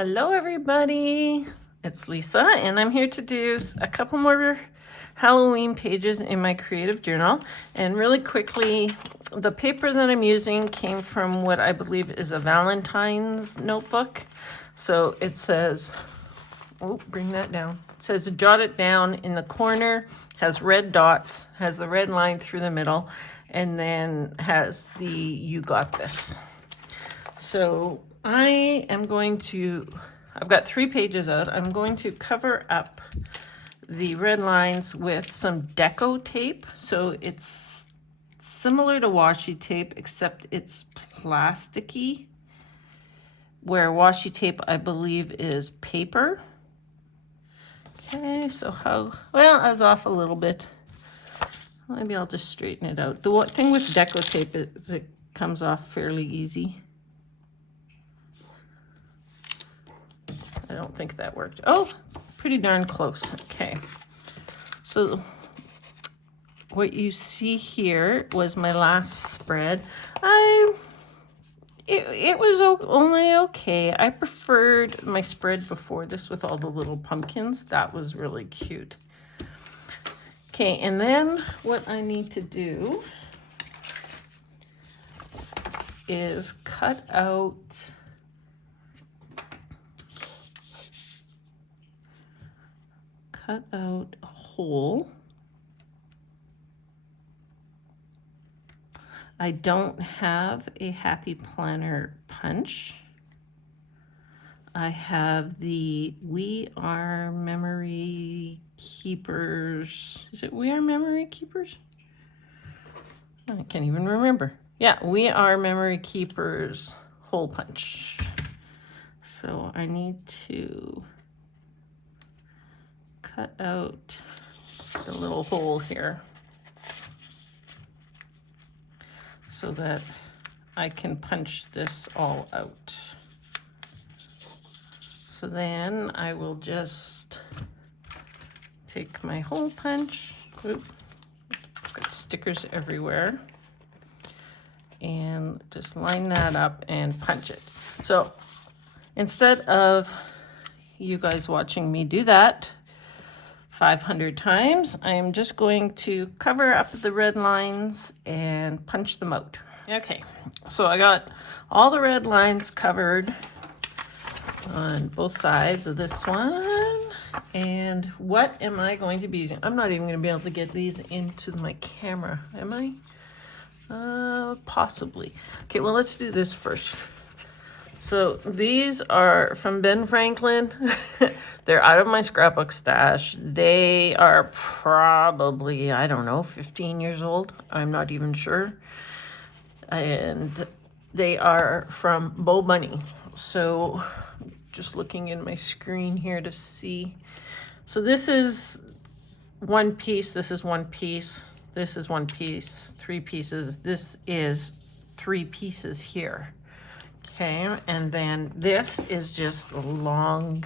Hello everybody, it's Lisa and I'm here to do a couple more Halloween pages in my creative journal. And really quickly, the paper that I'm using came from what I believe is a Valentine's notebook. So it says, oh, bring that down. It says jot it down in the corner, has red dots, has the red line through the middle, and then has the you got this. So I am going to, I've got 3 pages out. I'm going to cover up the red lines with some deco tape. So it's similar to washi tape, except it's plasticky, where washi tape, I believe, is paper. Okay, so well, I was off a little bit. Maybe I'll just straighten it out. The one thing with deco tape is it comes off fairly easy. I don't think that worked. Oh, pretty darn close. Okay. So what you see here was my last spread. It was only okay. I preferred my spread before this with all the little pumpkins. That was really cute. Okay, and then what I need to do is cut out a hole. I don't have a Happy Planner punch. I have the We Are Memory Keepers. Is it We Are Memory Keepers? I can't even remember. Yeah, We Are Memory Keepers hole punch. So I need to cut out the little hole here so that I can punch this all out. So then I will just take my hole punch. Oop, got stickers everywhere. And just line that up and punch it. So instead of you guys watching me do that 500 times, I am just going to cover up the red lines and punch them out. Okay, so I got all the red lines covered on both sides of this one. And what am I going to be using? I'm not even going to be able to get these into my camera, am I? Possibly. Okay, well, let's do this first. So these are from Ben Franklin. They're out of my scrapbook stash. They are probably, I don't know, 15 years old. I'm not even sure. And they are from Bo Bunny. So just looking in my screen here to see. So this is one piece. This is one piece. This is one piece. 3 pieces. This is 3 pieces here. Okay, and then this is just long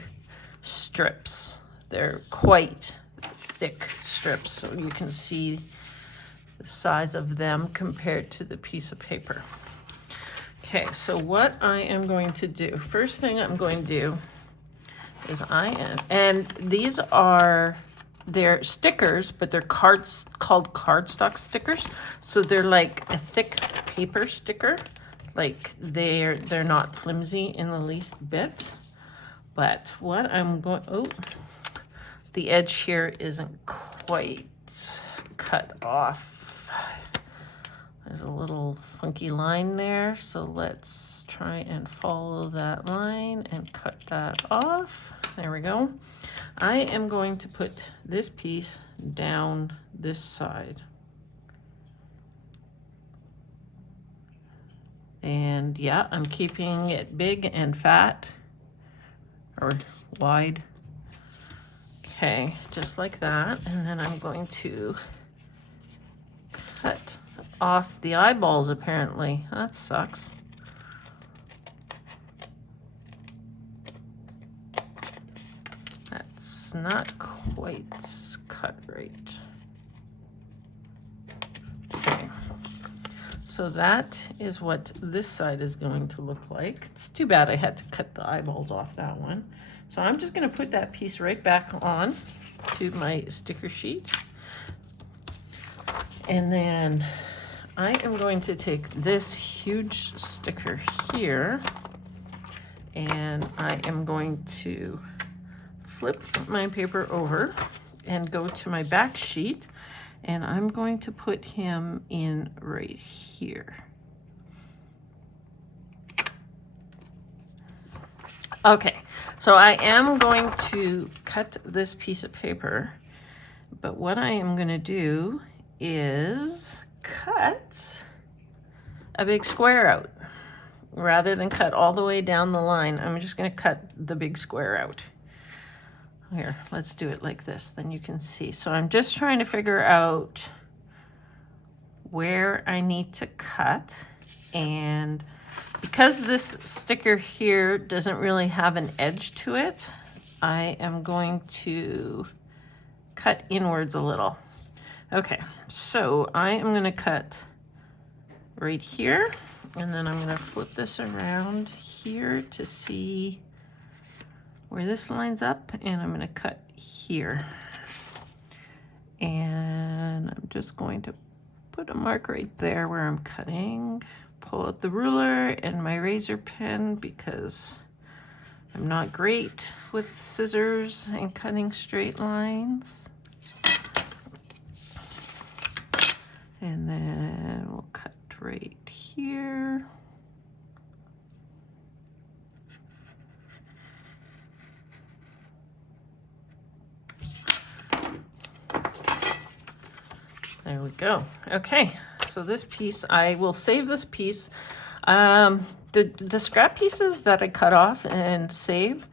strips. They're quite thick strips, so you can see the size of them compared to the piece of paper. Okay, so what I am going to do, first thing I'm going to do is and these are, they're stickers, but they're called cardstock stickers. So they're like a thick paper sticker. Like they're not flimsy in the least bit. But what I'm going, oh, the edge here isn't quite cut off. There's a little funky line there. So let's try and follow that line and cut that off. There we go. I am going to put this piece down this side. And yeah, I'm keeping it big and fat, or wide. Okay, just like that. And then I'm going to cut off the eyeballs, apparently. That sucks. That's not quite cut right. Okay. So that is what this side is going to look like. It's too bad I had to cut the eyeballs off that one. So I'm just going to put that piece right back on to my sticker sheet. And then I am going to take this huge sticker here, and I am going to flip my paper over and go to my back sheet, and I'm going to put him in right here. Okay, so I am going to cut this piece of paper, but what I am going to do is cut a big square out. Rather than cut all the way down the line, I'm just going to cut the big square out. Here, let's do it like this, then you can see. So I'm just trying to figure out where I need to cut. And because this sticker here doesn't really have an edge to it, I am going to cut inwards a little. Okay, so I am going to cut right here, and then I'm going to flip this around here to see where this lines up, and I'm going to cut here. And I'm just going to put a mark right there where I'm cutting. Pull out the ruler and my razor pen because I'm not great with scissors and cutting straight lines. And then we'll cut right here. There we go. Okay, so this piece, I will save this piece. The scrap pieces that I cut off and save,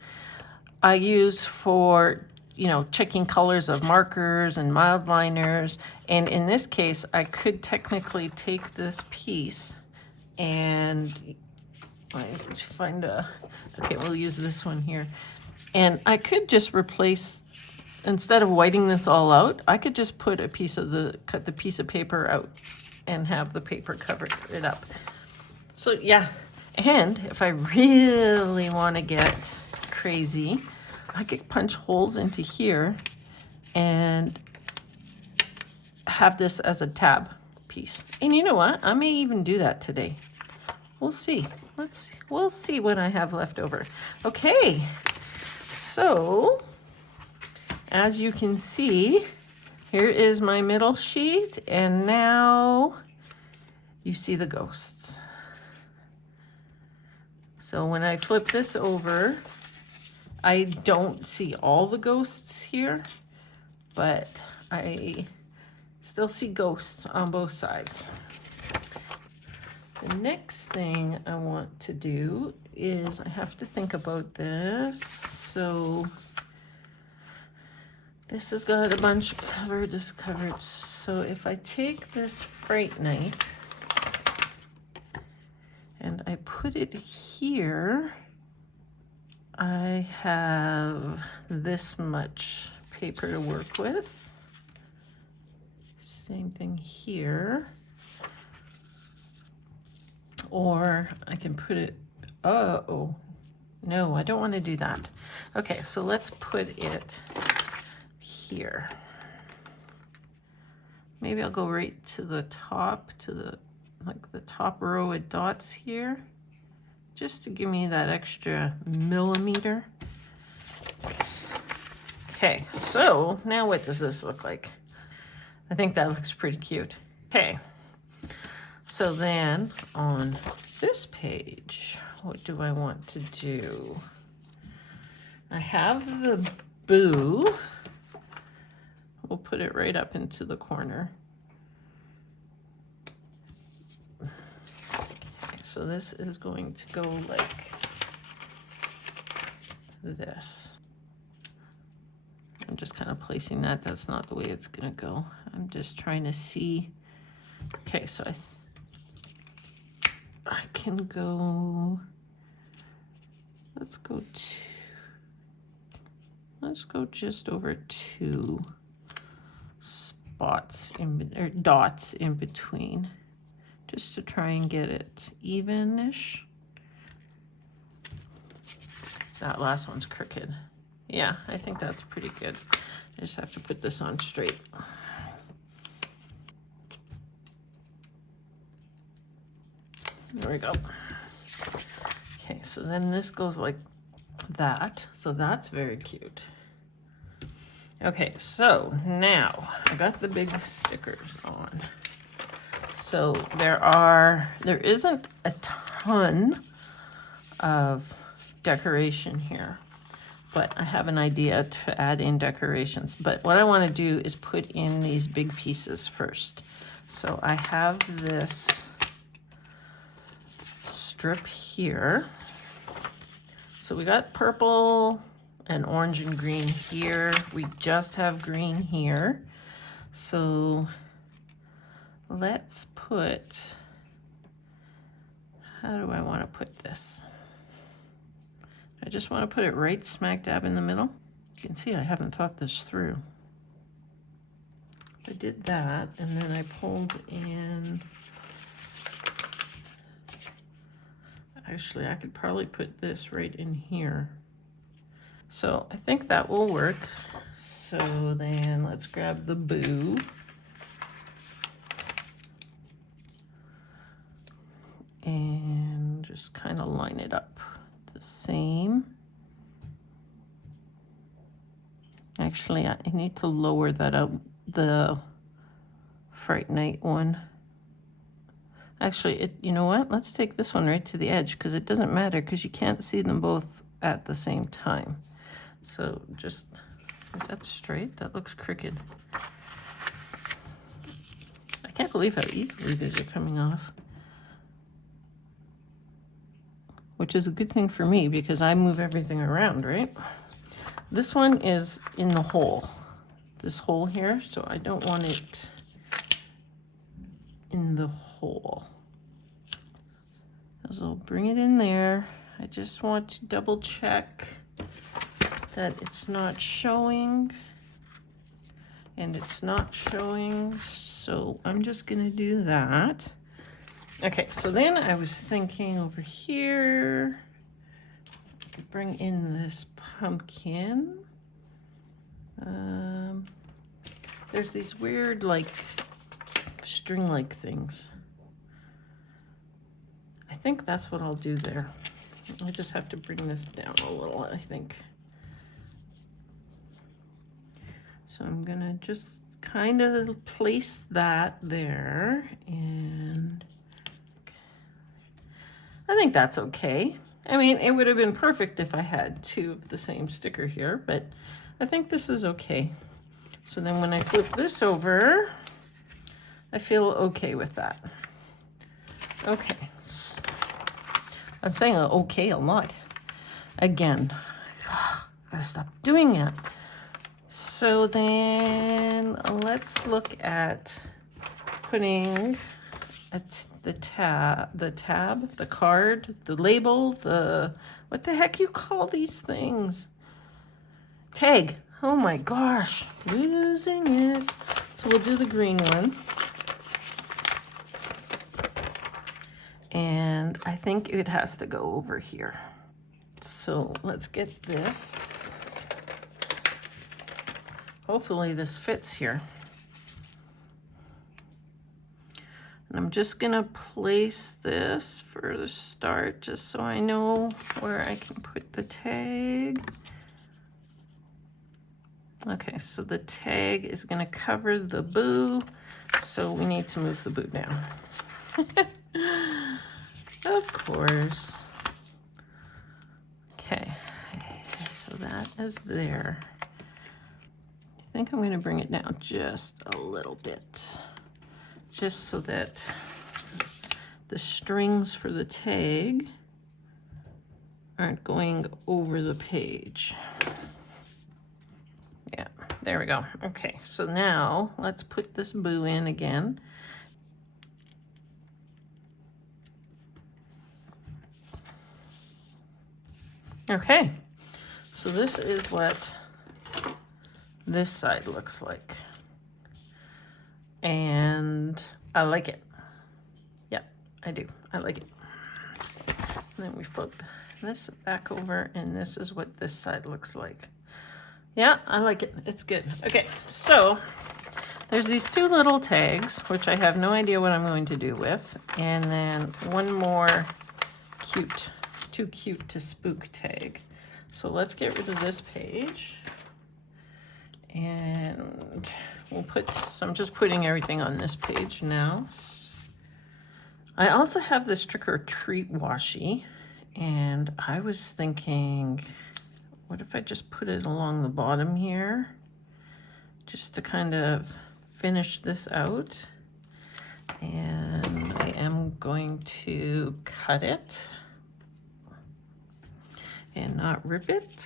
I use for, you know, checking colors of markers and Mildliners. And in this case, I could technically take this piece and I find a, okay, we'll use this one here. And I could just replace, instead of whiting this all out, I could just put a piece of cut the piece of paper out and have the paper cover it up. So yeah, and if I really want to get crazy, I could punch holes into here and have this as a tab piece. And you know what? I may even do that today. We'll see. We'll see what I have left over. Okay, so as you can see, here is my middle sheet, and now you see the ghosts. So when I flip this over, I don't see all the ghosts here, but I still see ghosts on both sides. The next thing I want to do is I have to think about this. So this has got a bunch covered, this covered. So if I take this Fright Night and I put it here, I have this much paper to work with. Same thing here. Or I can put it, oh, no, I don't want to do that. Okay, so let's put it here. Maybe I'll go right to the top, to the, like the top row of dots here, just to give me that extra millimeter. Okay, so now what does this look like? I think that looks pretty cute. Okay, so then on this page, what do I want to do? I have the boo. We'll put it right up into the corner. Okay, so this is going to go like this. I'm just kind of placing that. That's not the way it's gonna go. I'm just trying to see. Okay, so I can go, let's go just over 2 spots or dots in between, just to try and get it even-ish. That last one's crooked. Yeah, I think that's pretty good. I just have to put this on straight. There we go. Okay, so then this goes like that. So that's very cute. Okay, so now I got the big stickers on. So there isn't a ton of decoration here, but I have an idea to add in decorations. But what I want to do is put in these big pieces first. So I have this strip here. So we got purple and orange and green here. We just have green here. So let's put, how do I want to put this? I just want to put it right smack dab in the middle. You can see I haven't thought this through. I did that, and then I pulled in, actually I could probably put this right in here. So I think that will work. So then let's grab the boo. And just kind of line it up the same. Actually, I need to lower that up, the Fright Night one. Actually, you know what? Let's take this one right to the edge because it doesn't matter because you can't see them both at the same time. So just, is that straight? That looks crooked. I can't believe how easily these are coming off. Which is a good thing for me because I move everything around, right? This one is in the hole, this hole here, so I don't want it in the hole. So I'll bring it in there. I just want to double check that it's not showing, and it's not showing, so I'm just gonna do that. Okay, so then I was thinking over here, I could bring in this pumpkin. There's these weird, like, string-like things. I think that's what I'll do there. I just have to bring this down a little, I think. So I'm gonna just kind of place that there, and I think that's okay. I mean, it would have been perfect if I had two of the same sticker here, but I think this is okay. So then when I flip this over, I feel okay with that. Okay. I'm saying okay a lot. Again, gotta stop doing that. So then let's look at putting the tab, the card, the label, what the heck you call these things? Tag. Oh my gosh, losing it. So we'll do the green one. And I think it has to go over here. So let's get this. Hopefully this fits here. And I'm just gonna place this for the start, just so I know where I can put the tag. Okay, so the tag is gonna cover the boo, so we need to move the boo down. Of course. Okay, so that is there. I think I'm gonna bring it down just a little bit, just so that the strings for the tag aren't going over the page. Yeah, there we go. Okay, so now let's put this boo in again. Okay, so this is what this side looks like. And I like it. Yeah, I do. I like it. And then we flip this back over, and this is what this side looks like. Yeah, I like it. It's good. Okay, so there's these two little tags, which I have no idea what I'm going to do with. And then one more cute, too cute to spook tag. So let's get rid of this page. And we'll put, so I'm just putting everything on this page now. I also have this trick or treat washi, and I was thinking, what if I just put it along the bottom here, just to kind of finish this out. And I am going to cut it and not rip it.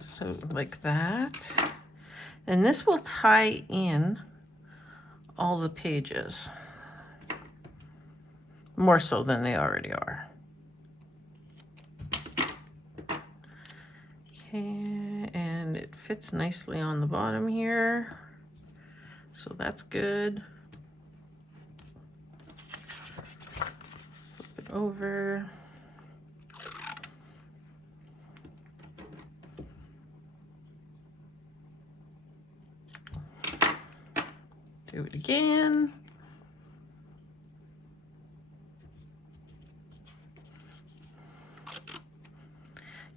So like that. And this will tie in all the pages, more so than they already are. Okay, and it fits nicely on the bottom here, so that's good. Flip it over. Do it again.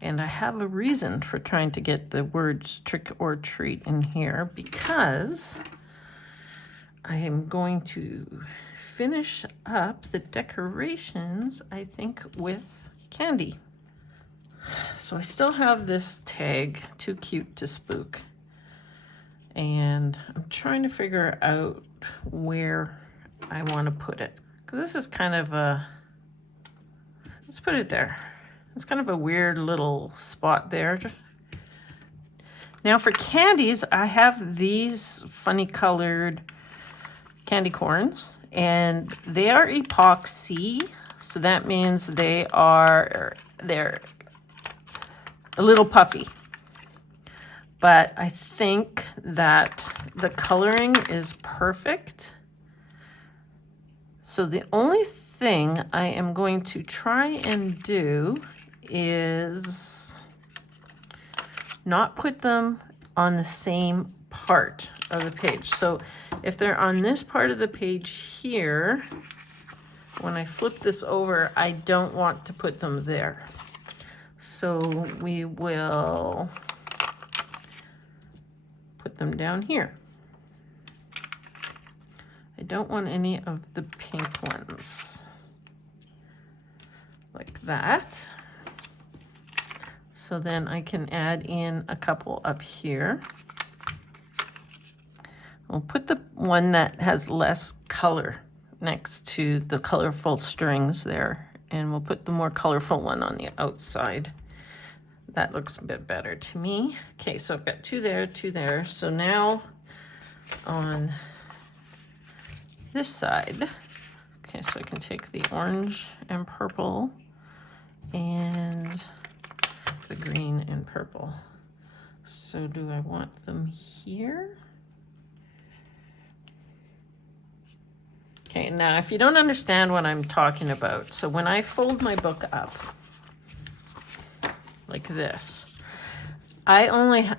And I have a reason for trying to get the words trick or treat in here, because I am going to finish up the decorations, I think, with candy. So I still have this tag, too cute to spook. And I'm trying to figure out where I want to put it. Because this is kind of a, let's put it there. It's kind of a weird little spot there. Now for candies, I have these funny colored candy corns, and they are epoxy. So that means they're a little puffy. But I think that the coloring is perfect. So the only thing I am going to try and do is not put them on the same part of the page. So if they're on this part of the page here, when I flip this over, I don't want to put them there. So we will put them down here. I don't want any of the pink ones. Like that. So then I can add in a couple up here. We'll put the one that has less color next to the colorful strings there, and we'll put the more colorful one on the outside. That looks a bit better to me. Okay, so I've got two there, two there. So now on this side, okay, so I can take the orange and purple and the green and purple. So do I want them here? Okay, now if you don't understand what I'm talking about, so when I fold my book up like this, I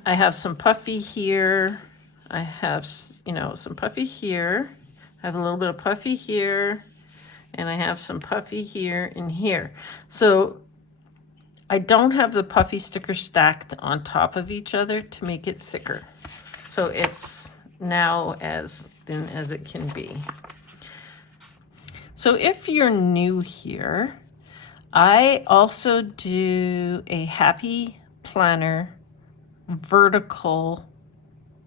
have some puffy here. I have, some puffy here. I have a little bit of puffy here, and I have some puffy here and here. So I don't have the puffy stickers stacked on top of each other to make it thicker. So it's now as thin as it can be. So if you're new here, I also do a Happy Planner vertical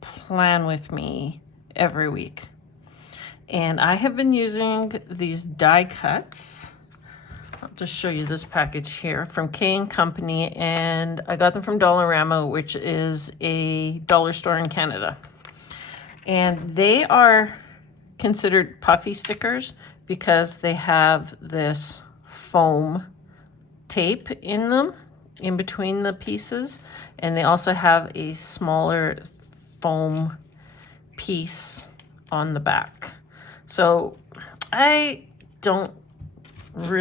plan with me every week. And I have been using these die cuts. I'll just show you this package here from K & Company, and I got them from Dollarama, which is a dollar store in Canada. And they are considered puffy stickers because they have this foam tape in them, in between the pieces, and they also have a smaller foam piece on the back. So I don't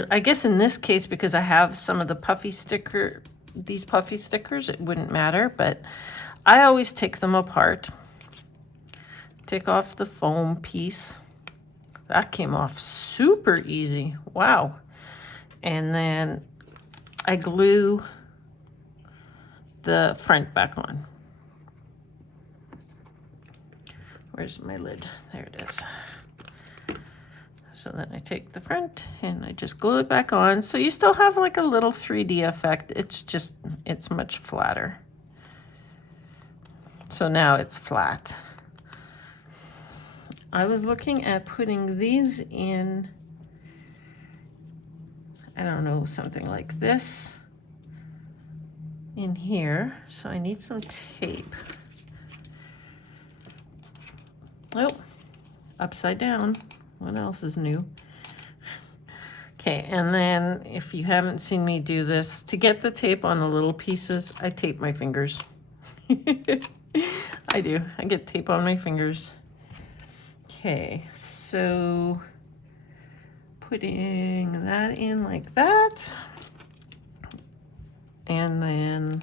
I guess in this case, because I have some of the these puffy stickers, it wouldn't matter, but I always take them apart. Take off the foam piece. That came off super easy. Wow. And then I glue the front back on. Where's my lid? There it is. So then I take the front and I just glue it back on. So you still have like a little 3D effect. It's much flatter. So now it's flat. I was looking at putting these in, I don't know, something like this in here. So I need some tape. Oh, upside down. What else is new? Okay, and then if you haven't seen me do this, to get the tape on the little pieces, I tape my fingers. I do. I get tape on my fingers. Okay, so putting that in like that. And then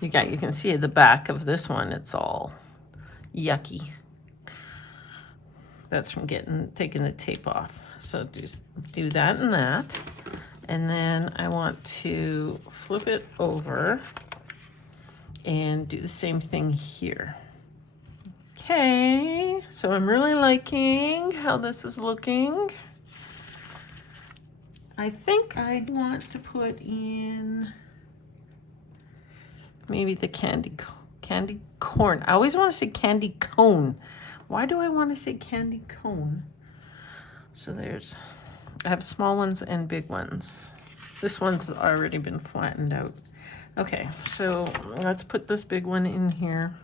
you can see at the back of this one, it's all yucky. That's from taking the tape off. So just do that and that. And then I want to flip it over and do the same thing here. Okay, so I'm really liking how this is looking. I think I want to put in maybe the candy corn. I always want to say candy cone. Why do I want to say candy cone? So I have small ones and big ones. This one's already been flattened out. Okay, so let's put this big one in here.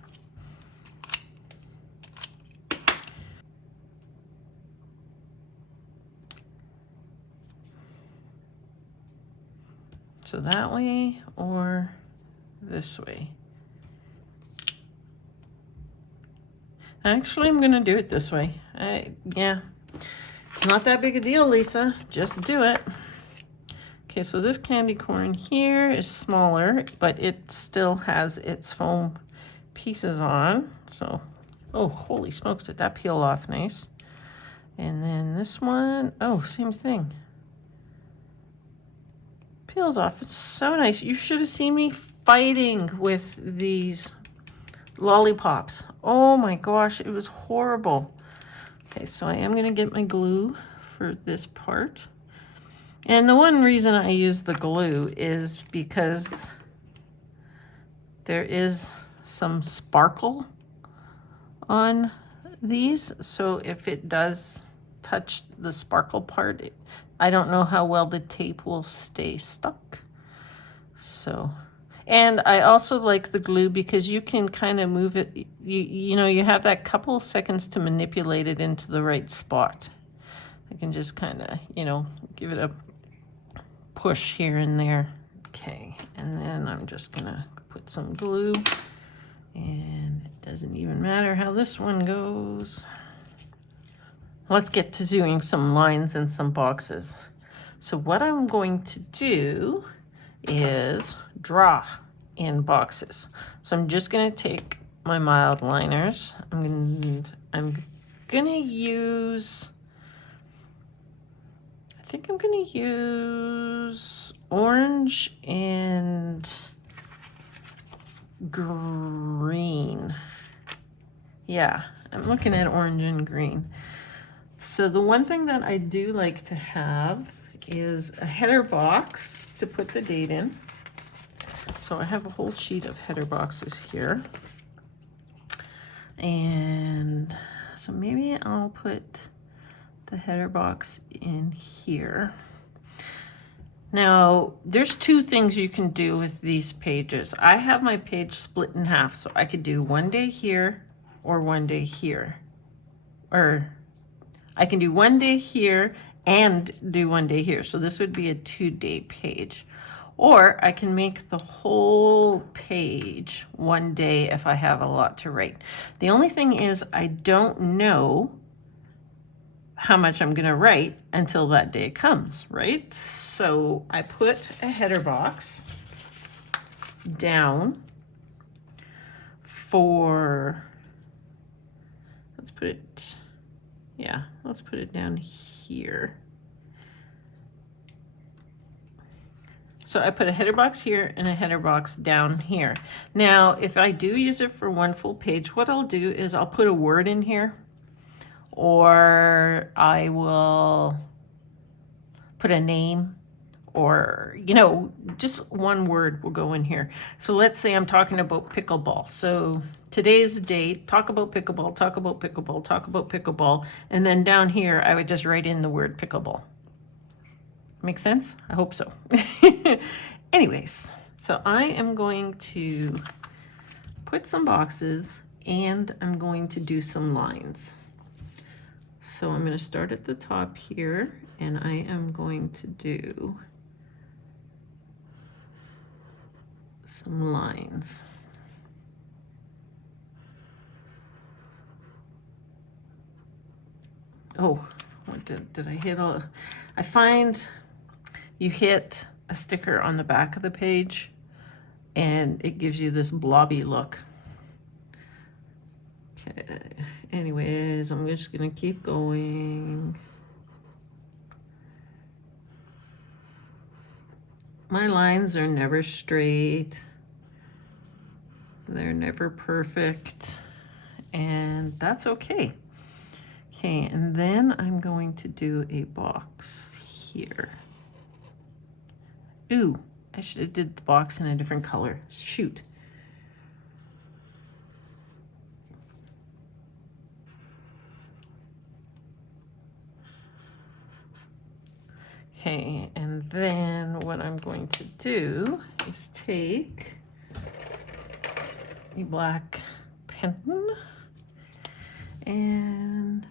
So that way or this way. Actually, I'm going to do it this way. Yeah, it's not that big a deal, Lisa. Just do it. Okay, so this candy corn here is smaller, but it still has its foam pieces on. So, oh, holy smokes, did that peel off nice. And then this one, oh, same thing. Peels off. It's so nice. You should have seen me fighting with these lollipops. Oh my gosh, it was horrible. Okay, so I am going to get my glue for this part. And the one reason I use the glue is because there is some sparkle on these. So if it does touch the sparkle part, I don't know how well the tape will stay stuck. So, and I also like the glue because you can kind of move it. You know, you have that couple seconds to manipulate it into the right spot. I can just kind of, you know, give it a push here and there. Okay, and then I'm just gonna put some glue, and it doesn't even matter how this one goes. Let's get to doing some lines and some boxes. So what I'm going to do is draw in boxes. So I'm just going to take my Mildliners. I'm gonna use, I think I'm gonna use orange and green. Yeah, I'm looking at orange and green. So the one thing that I do like to have is a header box to put the date in. So I have a whole sheet of header boxes here. And so maybe I'll put the header box in here. Now, there's two things you can do with these pages. I have my page split in half, so I could do one day here or one day here. Or I can do one day here and do one day here. So this would be a 2-day page. Or I can make the whole page one day if I have a lot to write. The only thing is I don't know how much I'm going to write until that day comes, right? So I put a header box down for, let's put it, yeah, let's put it down here. So I put a header box here and a header box down here. Now, if I do use it for one full page, what I'll do is I'll put a word in here, or I will put a name, or, you know, just one word will go in here. So let's say I'm talking about pickleball. So today's the day, talk about pickleball, talk about pickleball, talk about pickleball. And then down here, I would just write in the word pickleball. Make sense? I hope so. Anyways, so I am going to put some boxes and I'm going to do some lines. So I'm going to start at the top here and I am going to do some lines. Oh, what did I hit? I find you hit a sticker on the back of the page and it gives you this blobby look. Okay, anyways, I'm just gonna keep going. My lines are never straight. They're never perfect, and that's okay. Okay, and then I'm going to do a box here. Ooh, I should have did the box in a different color. Shoot. Okay, and then what I'm going to do is take a black pen and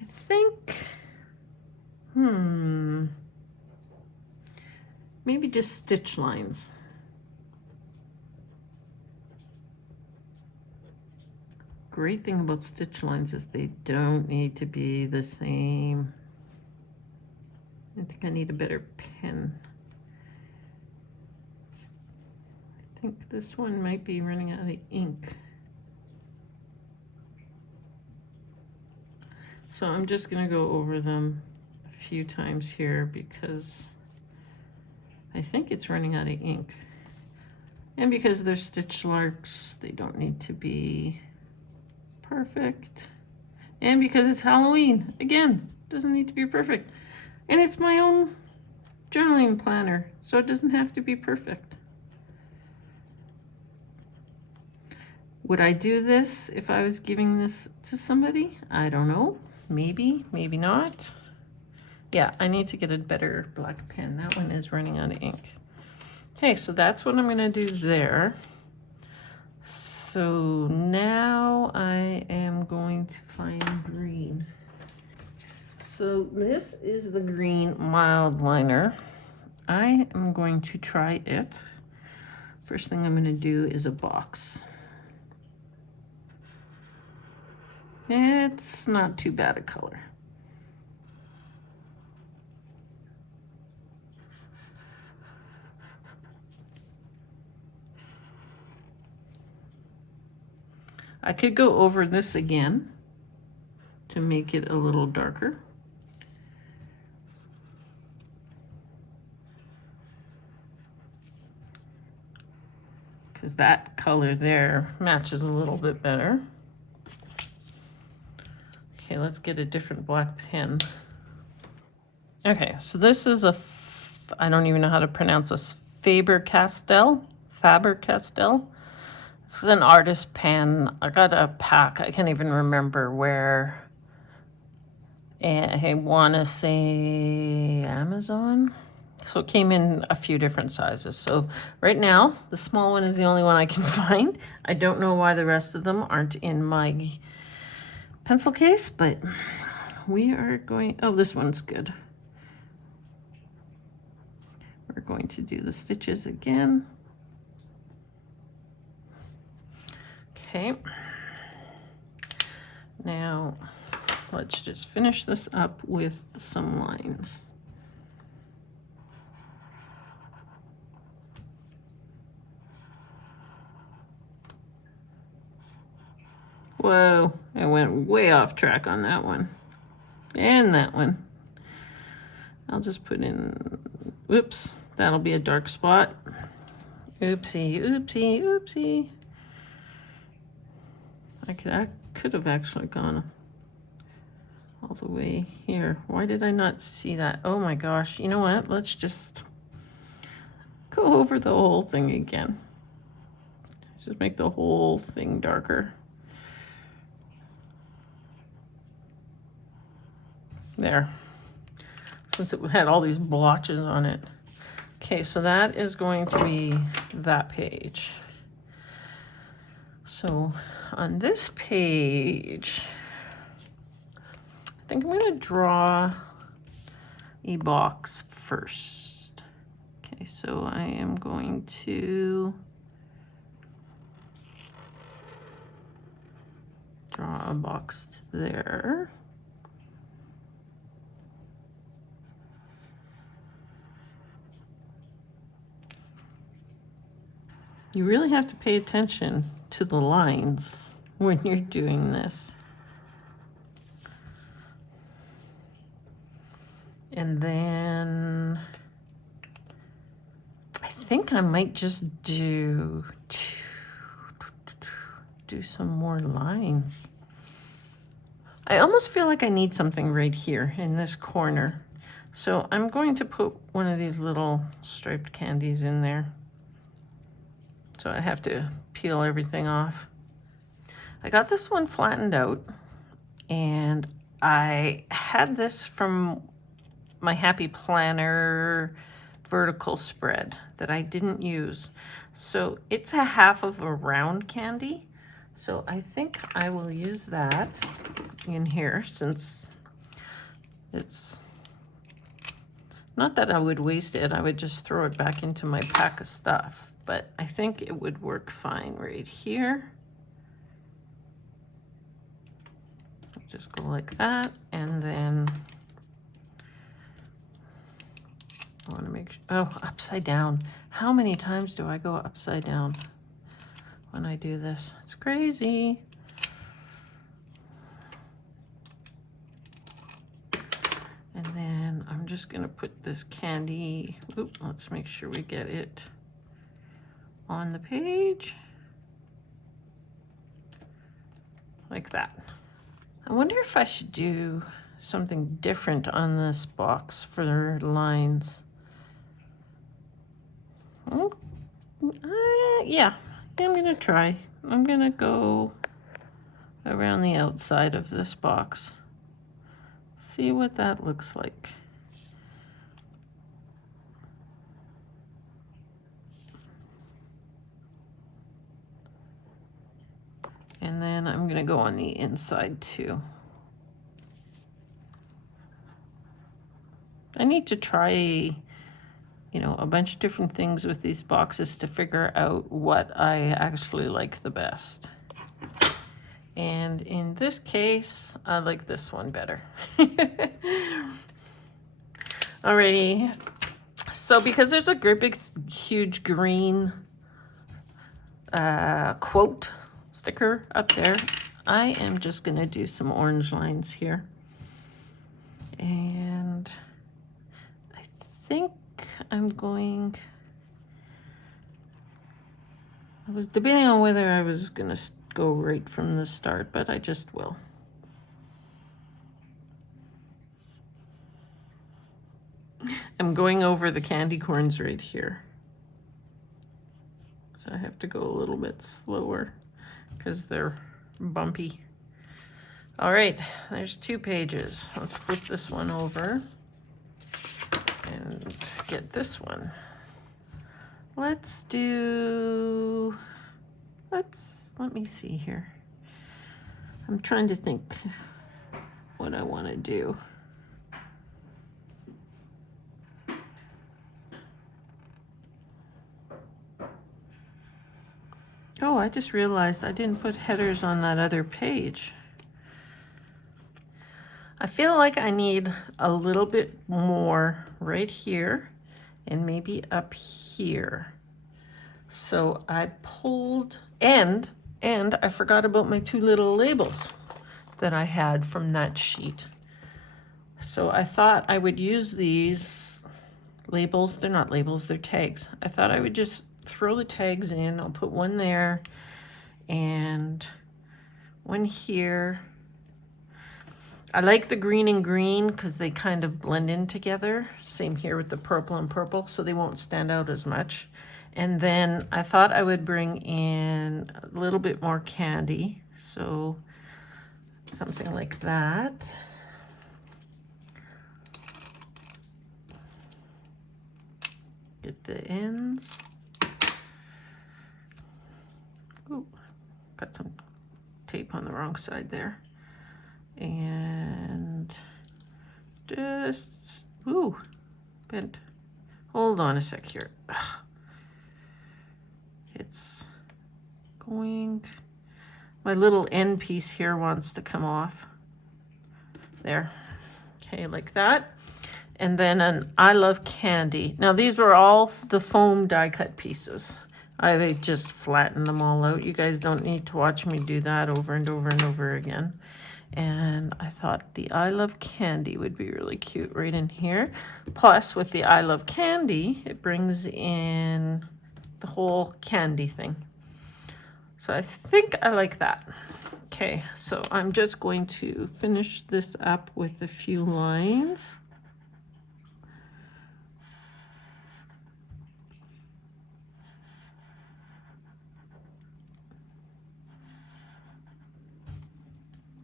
I think, maybe just stitch lines. Great thing about stitch lines is they don't need to be the same. I think I need a better pen. I think this one might be running out of ink. So I'm just gonna go over them a few times here because I think it's running out of ink. And because they're stitch marks, they don't need to be perfect. And because it's Halloween, again, doesn't need to be perfect. And it's my own journaling planner, so it doesn't have to be perfect. Would I do this if I was giving this to somebody? I don't know. Maybe, maybe not. Yeah, I need to get a better black pen. That one is running out of ink. Okay, so that's what I'm gonna do there. So now I am going to find green. So this is the green Mildliner. I am going to try it. First thing I'm gonna do is a box. It's not too bad a color. I could go over this again to make it a little darker. Because that color there matches a little bit better. Okay, let's get a different black pen. Okay, so this is I don't even know how to pronounce this, Faber-Castell. It's an artist pen. I got a pack. I can't even remember where. And I want to say Amazon. So it came in a few different sizes. So right now, the small one is the only one I can find. I don't know why the rest of them aren't in my pencil case, but we are going, oh, this one's good. We're going to do the stitches again. Okay. Now, let's just finish this up with some lines. Whoa, I went way off track on that one. And that one. I'll just put in, whoops, that'll be a dark spot. Oopsie, oopsie, oopsie. I could have actually gone all the way here. Why did I not see that? Oh my gosh, you know what? Let's just go over the whole thing again. Just make the whole thing darker. There. Since it had all these blotches on it. Okay, so that is going to be that page. So on this page, I think I'm going to draw a box first. Okay, so I am going to draw a box to there. You really have to pay attention to the lines when you're doing this. And then I think I might just do some more lines. I almost feel like I need something right here in this corner. So I'm going to put one of these little striped candies in there. So I have to peel everything off. I got this one flattened out, and I had this from my Happy Planner vertical spread that I didn't use. So it's a half of a round candy. So I think I will use that in here, since it's not that I would waste it. I would just throw it back into my pack of stuff. But I think it would work fine right here. Just go like that, and then I want to make sure, oh, upside down. How many times do I go upside down when I do this? It's crazy. And then I'm just going to put this candy, let's make sure we get it on the page like that. I wonder if I should do something different on this box for lines. Oh, yeah, I'm gonna try. I'm gonna go around the outside of this box. See what that looks like. And then I'm gonna go on the inside too. I need to try, you know, a bunch of different things with these boxes to figure out what I actually like the best. And in this case, I like this one better. Alrighty, so because there's a great big huge green quote sticker up there, I am just gonna do some orange lines here. And I think I'm going, I was debating on whether I was gonna go right from the start, but I just will. I'm going over the candy corns right here. So I have to go a little bit slower because they're bumpy. All right, there's 2 pages. Let's flip this one over and get this one. Let's do, let me see here. I'm trying to think what I want to do. Oh, I just realized I didn't put headers on that other page. I feel like I need a little bit more right here and maybe up here. So I pulled, and I forgot about my two little labels that I had from that sheet. So I thought I would use these labels. They're not labels, they're tags. I thought I would just throw the tags in. I'll put one there and one here. I like the green and green because they kind of blend in together. Same here with the purple and purple, so they won't stand out as much. And then I thought I would bring in a little bit more candy, so something like that. Get the ends. Ooh, got some tape on the wrong side there. And just, ooh, bent. Hold on a sec here. Ugh. It's going, my little end piece here wants to come off. There. Okay, like that. And then an I Love Candy. Now these were all the foam die cut pieces. I just flattened them all out. You guys don't need to watch me do that over and over and over again. And I thought the I Love Candy would be really cute right in here. Plus, with the I Love Candy, it brings in the whole candy thing. So I think I like that. Okay, so I'm just going to finish this up with a few lines.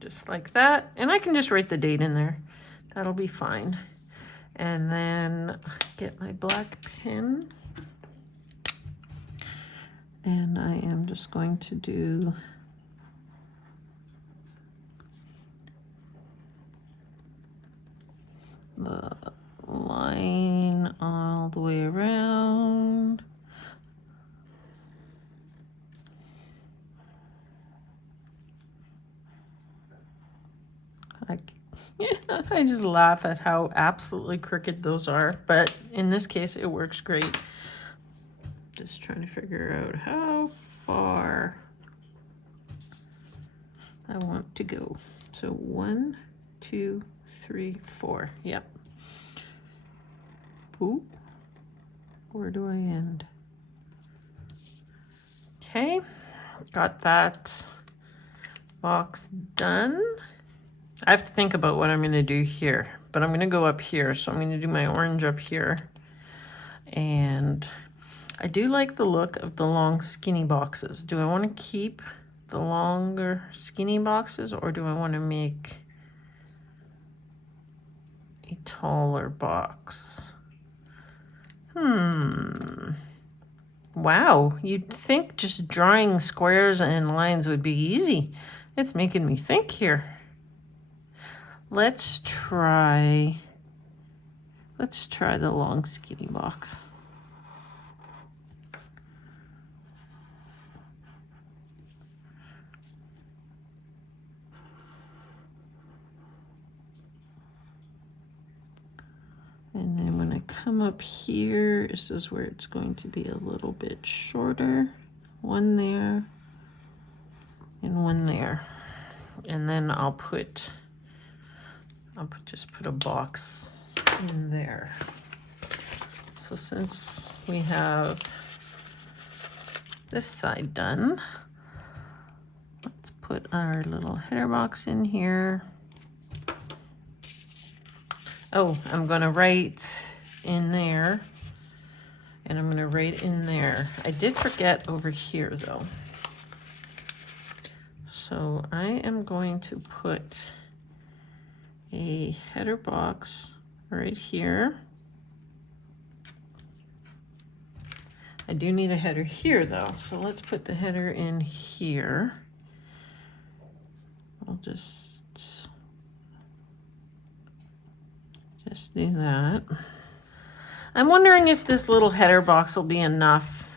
Just like that. And I can just write the date in there. That'll be fine. And then get my black pen. And I am just going to do the line all the way around. I just laugh at how absolutely crooked those are, but in this case it works great. Just trying to figure out how far I want to go. So 1, 2, 3, 4. Yep. Ooh, where do I end? Okay, got that box done. I have to think about what I'm going to do here, but I'm going to go up here. So I'm going to do my orange up here. And I do like the look of the long skinny boxes. Do I want to keep the longer skinny boxes, or do I want to make a taller box? Wow, you'd think just drawing squares and lines would be easy. It's making me think here. Let's try the long skinny box. And then when I come up here, this is where it's going to be a little bit shorter. One there and one there. And then I'll just put a box in there. So since we have this side done, let's put our little header box in here. Oh, I'm gonna write in there, and I'm gonna write in there. I did forget over here though. So I am going to put a header box right here. I do need a header here though, so let's put the header in here. I'll just do that. I'm wondering if this little header box will be enough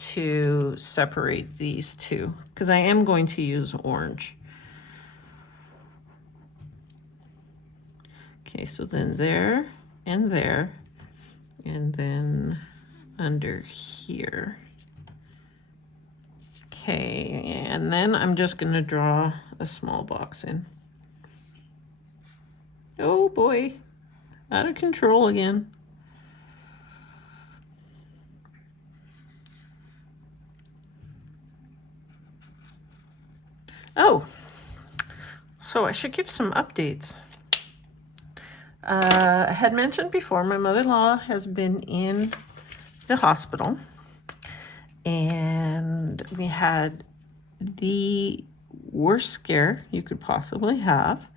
to separate these two because I am going to use orange. Okay, so then there, and then under here. Okay, and then I'm just going to draw a small box in. Oh boy, out of control again. Oh, so I should give some updates. I had mentioned before, my mother-in-law has been in the hospital, and we had the worst scare you could possibly have,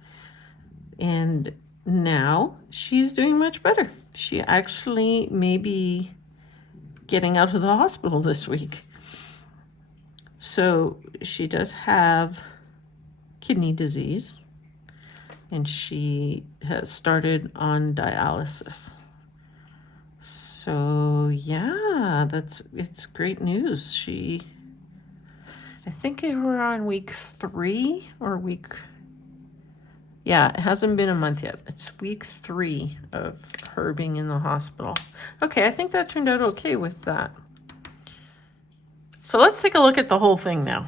and now she's doing much better. She actually may be getting out of the hospital this week. So she does have kidney disease, and she has started on dialysis. So yeah, it's great news. I think we're on week 3 or yeah, it hasn't been a month yet. It's week 3 of her being in the hospital. Okay, I think that turned out okay with that. So let's take a look at the whole thing now.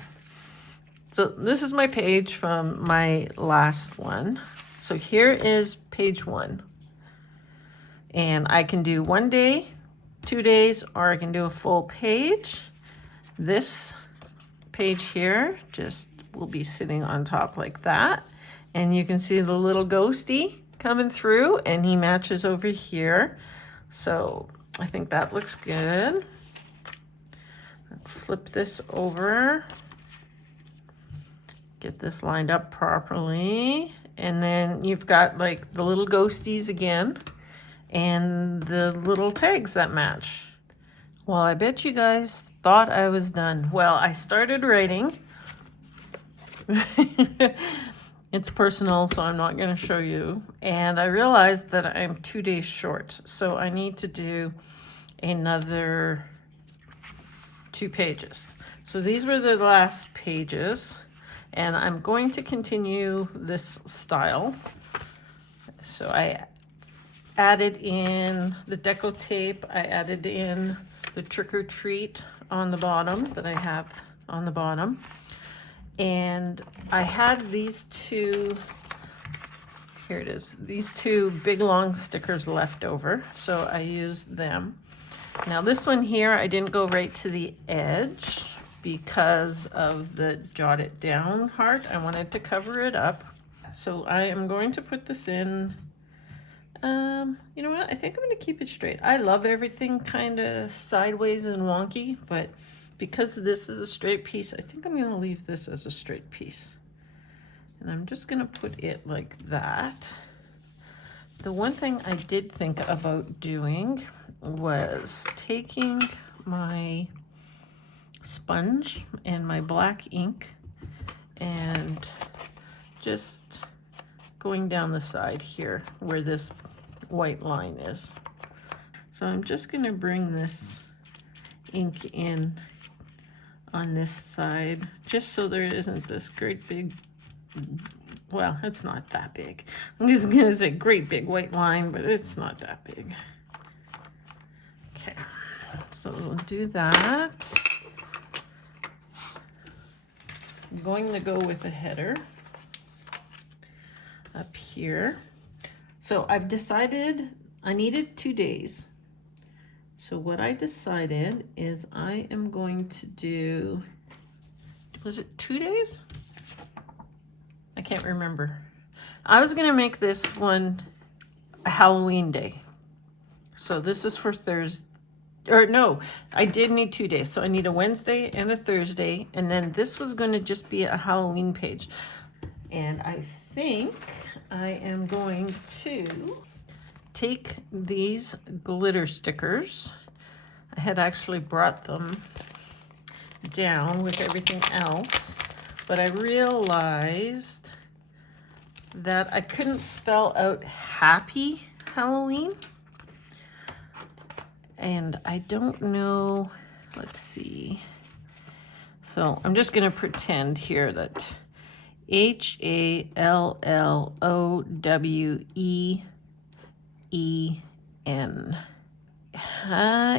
So this is my page from my last one. So here is page 1. And I can do 1 day, 2 days, or I can do a full page. This page here just will be sitting on top like that. And you can see the little ghosty coming through, and he matches over here. So I think that looks good. Flip this over. Get this lined up properly. And then you've got like the little ghosties again and the little tags that match. Well, I bet you guys thought I was done. Well, I started writing. It's personal, so I'm not going to show you. And I realized that I'm 2 days short. So I need to do another 2 pages. So these were the last pages. And I'm going to continue this style. So I added in the deco tape. I added in the trick or treat on the bottom that I have on the bottom. And I had these 2, here it is, these 2 big long stickers left over. So I used them. Now this one here, I didn't go right to the edge because of the jot it down heart. I wanted to cover it up. So I am going to put this in, you know what? I think I'm going to keep it straight. I love everything kind of sideways and wonky, but because this is a straight piece, I think I'm going to leave this as a straight piece. And I'm just going to put it like that. The one thing I did think about doing was taking my sponge and my black ink and just going down the side here where this white line is. So I'm just going to bring this ink in on this side just so there isn't this great big, well, it's not that big. I'm just going to say great big white line, but it's not that big. Okay, so we'll do that. I'm going to go with a header up here. So I've decided I needed 2 days. So what I decided is I am going to do, was it 2 days? I can't remember. I was going to make this one a Halloween day. So this is for Thursday. Or no, I did need 2 days. So I need a Wednesday and a Thursday. And then this was going to just be a Halloween page. And I think I am going to take these glitter stickers. I had actually brought them down with everything else. But I realized that I couldn't spell out happy Halloween. And I don't know, let's see. So I'm just going to pretend here that HALLOWEEN.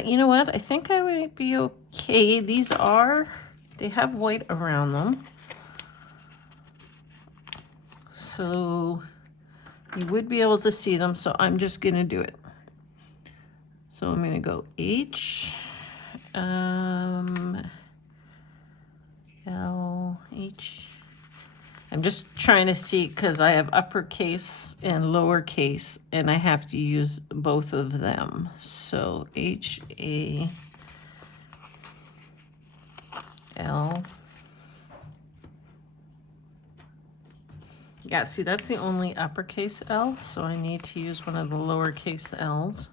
You know what? I think I would be okay. They have white around them. So you would be able to see them. So I'm just going to do it. So I'm going to go H, L, H. I'm just trying to see because I have uppercase and lowercase, and I have to use both of them. So H-A-L. Yeah, see, that's the only uppercase L, so I need to use one of the lowercase L's.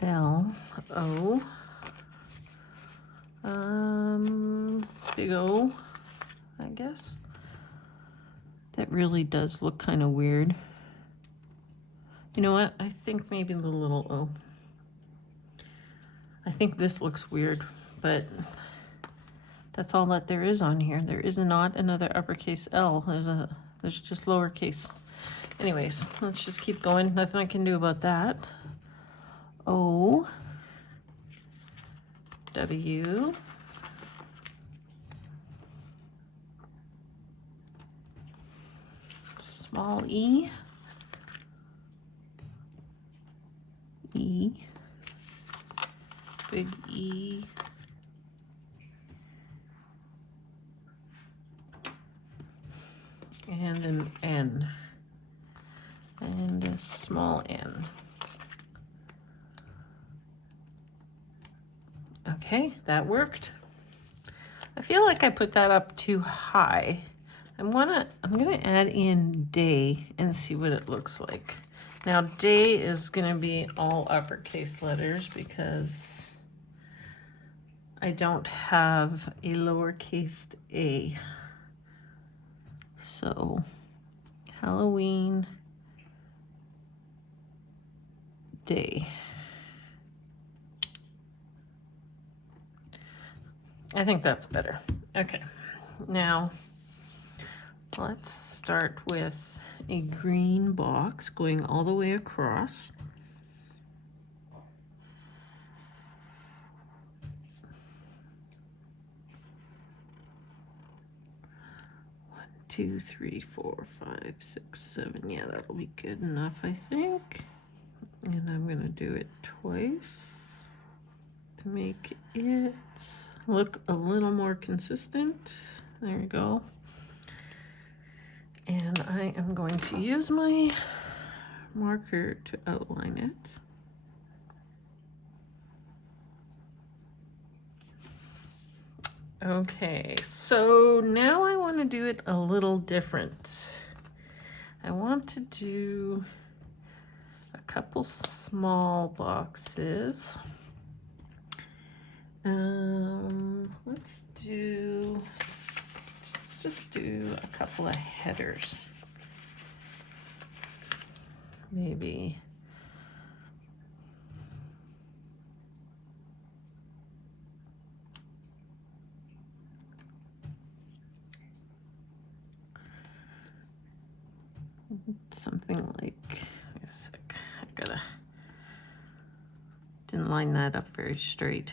L-O. Big O, I guess. That really does look kind of weird. You know what? I think maybe the little O. I think this looks weird, but that's all that there is on here. There is not another uppercase L. There's just lowercase. Anyways, let's just keep going. Nothing I can do about that. O, W, small e, E, big E, and an N, and a small n. Okay, that worked. I feel like I put that up too high. I'm gonna add in day and see what it looks like. Now day is gonna be all uppercase letters because I don't have a lowercase a. So Halloween day. I think that's better. Okay, now let's start with a green box going all the way across. One, two, three, 4, 5, 6, 7. Yeah, that'll be good enough, I think. And I'm gonna do it twice to make it look a little more consistent. There we go. And I am going to use my marker to outline it. Okay, so now I want to do it a little different. I want to do a couple small boxes. Let's just do a couple of headers. Maybe. Something like, wait a sec, didn't line that up very straight.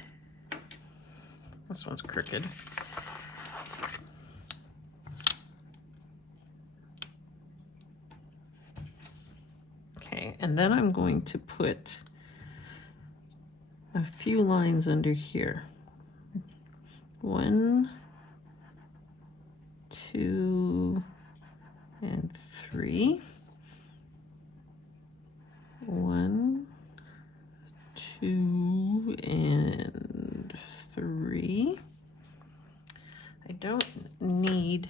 This one's crooked. Okay, and then I'm going to put a few lines under here. 1, 2, and 3. 1, 2, and 3. I don't need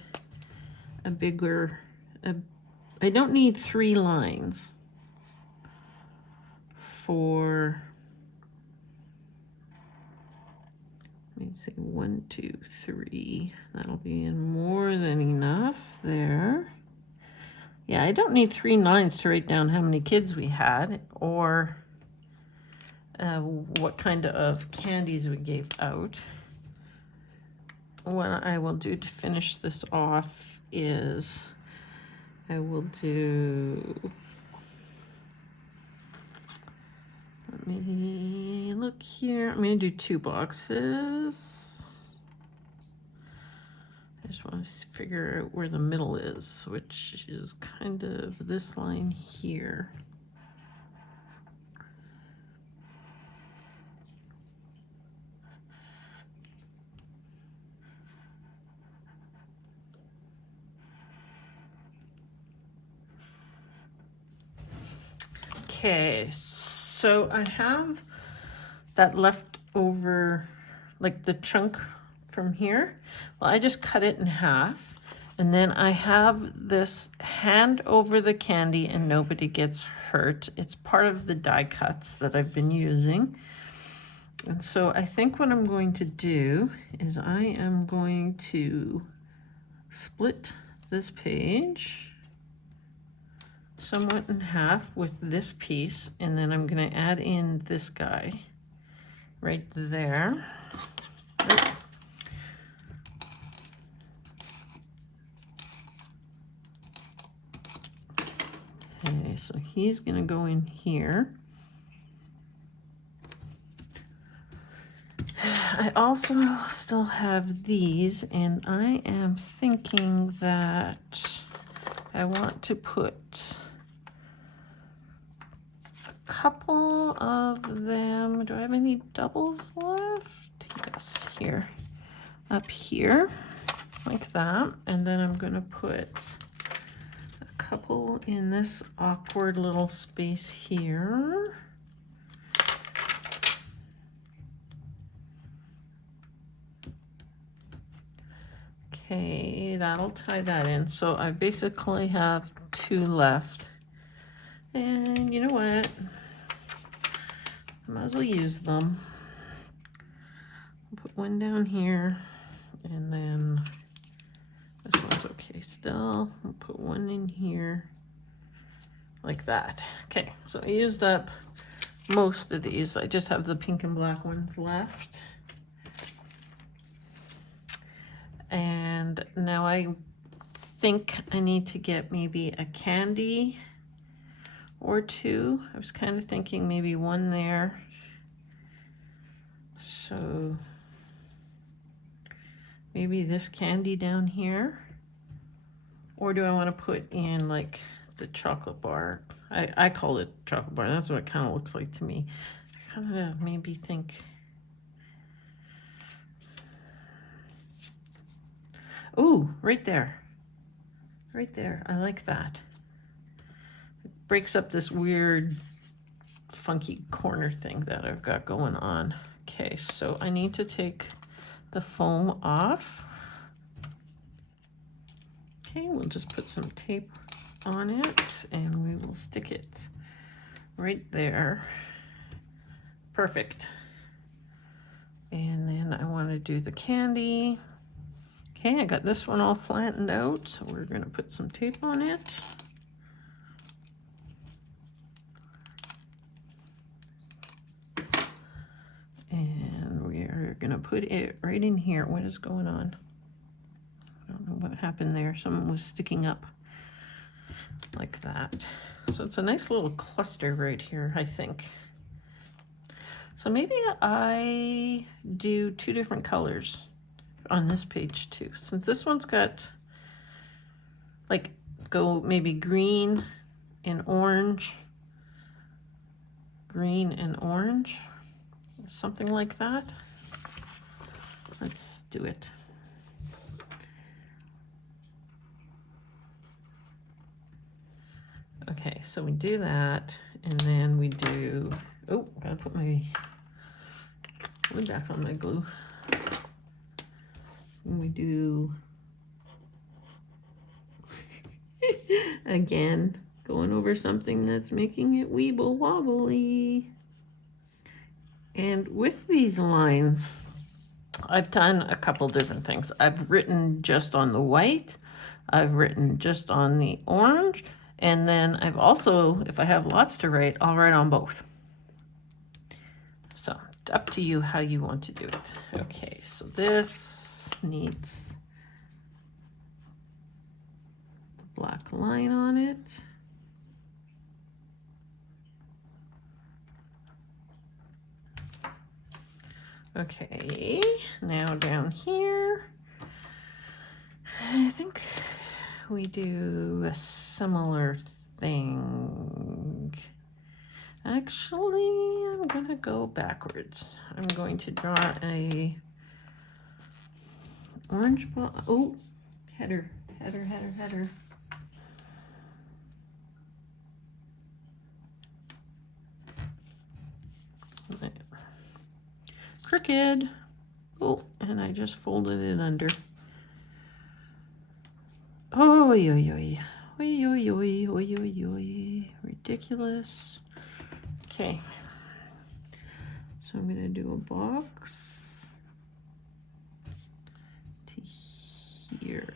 a bigger, I don't need 3 lines for, let me say 1, 2, 3. That'll be more than enough there. Yeah, I don't need 3 lines to write down how many kids we had, or what kind of candies we gave out. What I will do to finish this off is I will do, let me look here. I'm going to do 2 boxes. I just want to figure out where the middle is, which is kind of this line here. Okay, so I have that leftover, like the chunk from here. Well, I just cut it in half, and then I have this hand over the candy and nobody gets hurt. It's part of the die cuts that I've been using. And so I think what I'm going to do is I am going to split this page somewhat in half with this piece, and then I'm going to add in this guy right there. Okay, so he's going to go in here. I also still have these, and I am thinking that I want to put couple of them. Do I have any doubles left? Yes, here, up here, like that. And then I'm going to put a couple in this awkward little space here. Okay, that'll tie that in. So I basically have 2 left. And you know what? Might as well use them. I'll put one down here, and then this one's okay still. I'll put one in here, like that. Okay, so I used up most of these. I just have the pink and black ones left. And now I think I need to get maybe a candy or 2. I was kind of thinking maybe 1 there. So maybe this candy down here. Or do I want to put in like the chocolate bar? I call it chocolate bar. That's what it kind of looks like to me. I kind of maybe think, ooh, right there. Right there. I like that. Breaks up this weird funky corner thing that I've got going on. Okay, so I need to take the foam off. Okay, we'll just put some tape on it and we will stick it right there. Perfect. And then I want to do the candy. Okay, I got this one all flattened out, so we're going to put some tape on it. And we are going to put it right in here. What is going on? I don't know what happened there. Someone was sticking up like that. So it's a nice little cluster right here, I think. So maybe I do 2 different colors on this page too. Since this one's got, like, go maybe green and orange, green and orange. Something like that. Let's do it. Okay, so we do that, and then we do, oh, gotta put my glue back on my glue. And we do, again, going over something that's making it weeble wobbly. And with these lines, I've done a couple different things. I've written just on the white, I've written just on the orange, and then I've also, if I have lots to write, I'll write on both. up to you how you want to do it. Okay, so this needs the black line on it. Okay, now down here, I think we do a similar thing. Actually, I'm gonna go backwards. I'm going to draw a orange ball. Oh, header. Crooked. Oh, and I just folded it under. Oh, ridiculous. Okay, so I'm gonna do a box to here.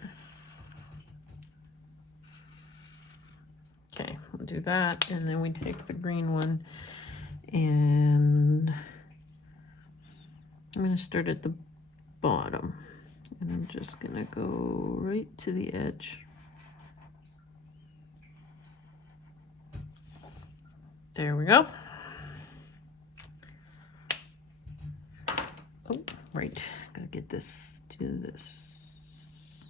Okay, we'll do that, and then we take the green one, and I'm gonna start at the bottom, and I'm just gonna go right to the edge. There we go. Oh, right, gotta get this, do this.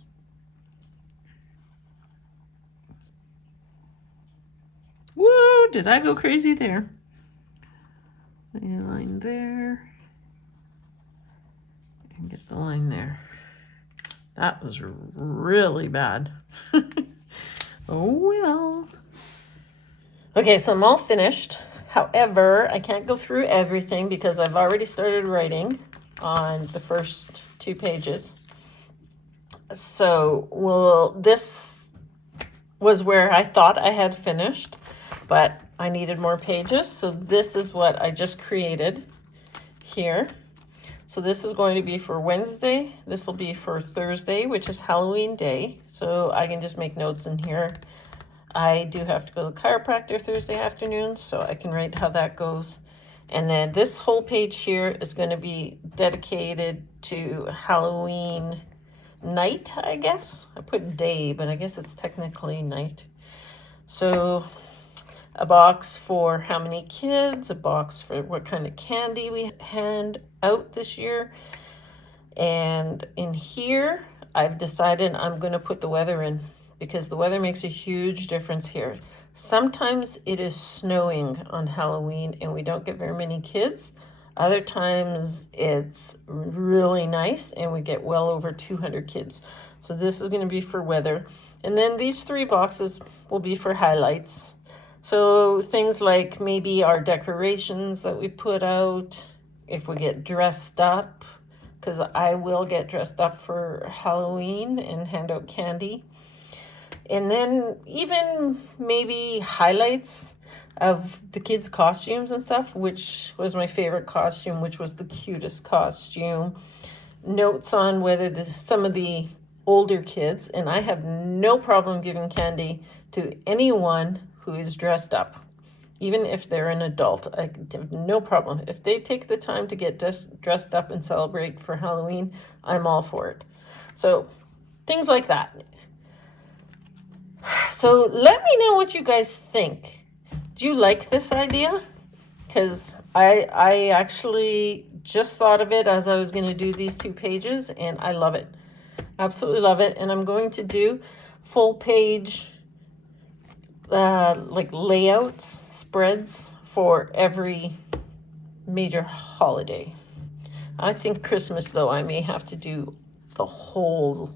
Whoa, did I go crazy there? A line there. And get the line there. That was really bad. Oh well. Okay, so I'm all finished. However, I can't go through everything because I've already started writing on the first 2 pages. So, well, this was where I thought I had finished, but I needed more pages. So this is what I just created here. So this is going to be for Wednesday. This will be for Thursday, which is Halloween day. So I can just make notes in here. I do have to go to the chiropractor Thursday afternoon, so I can write how that goes. And then this whole page here is going to be dedicated to Halloween night, I guess. I put day, but I guess it's technically night. So a box for how many kids, a box for what kind of candy we hand out this year. And in here, I've decided I'm going to put the weather in because the weather makes a huge difference here. Sometimes it is snowing on Halloween and we don't get very many kids. Other times it's really nice and we get well over 200 kids. So this is going to be for weather. And then these 3 boxes will be for highlights. So things like maybe our decorations that we put out, if we get dressed up, because I will get dressed up for Halloween and hand out candy. And then even maybe highlights of the kids' costumes and stuff, which was my favorite costume, which was the cutest costume. Notes on whether some of the older kids, and I have no problem giving candy to anyone who is dressed up, even if they're an adult. I have no problem. If they take the time to get dressed up and celebrate for Halloween, I'm all for it. So things like that. So let me know what you guys think. Do you like this idea? Because I actually just thought of it as I was going to do these 2 pages, and I love it. Absolutely love it. And I'm going to do full page like layouts, spreads for every major holiday. I think Christmas, though, I may have to do the whole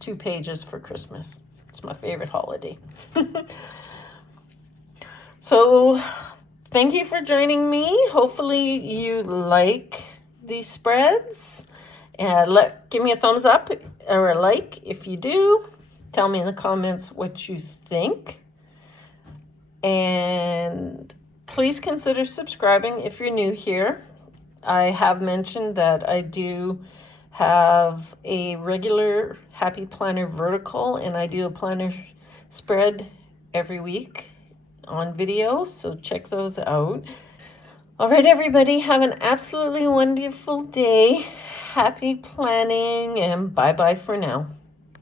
2 pages for Christmas. It's my favorite holiday. So thank you for joining me. Hopefully you like these spreads. Give me a thumbs up or a like if you do. Tell me in the comments what you think. And please consider subscribing if you're new here. I have mentioned that I do have a regular Happy Planner vertical, and I do a planner spread every week on video, so check those out. All right, everybody, have an absolutely wonderful day. Happy planning, and bye-bye for now.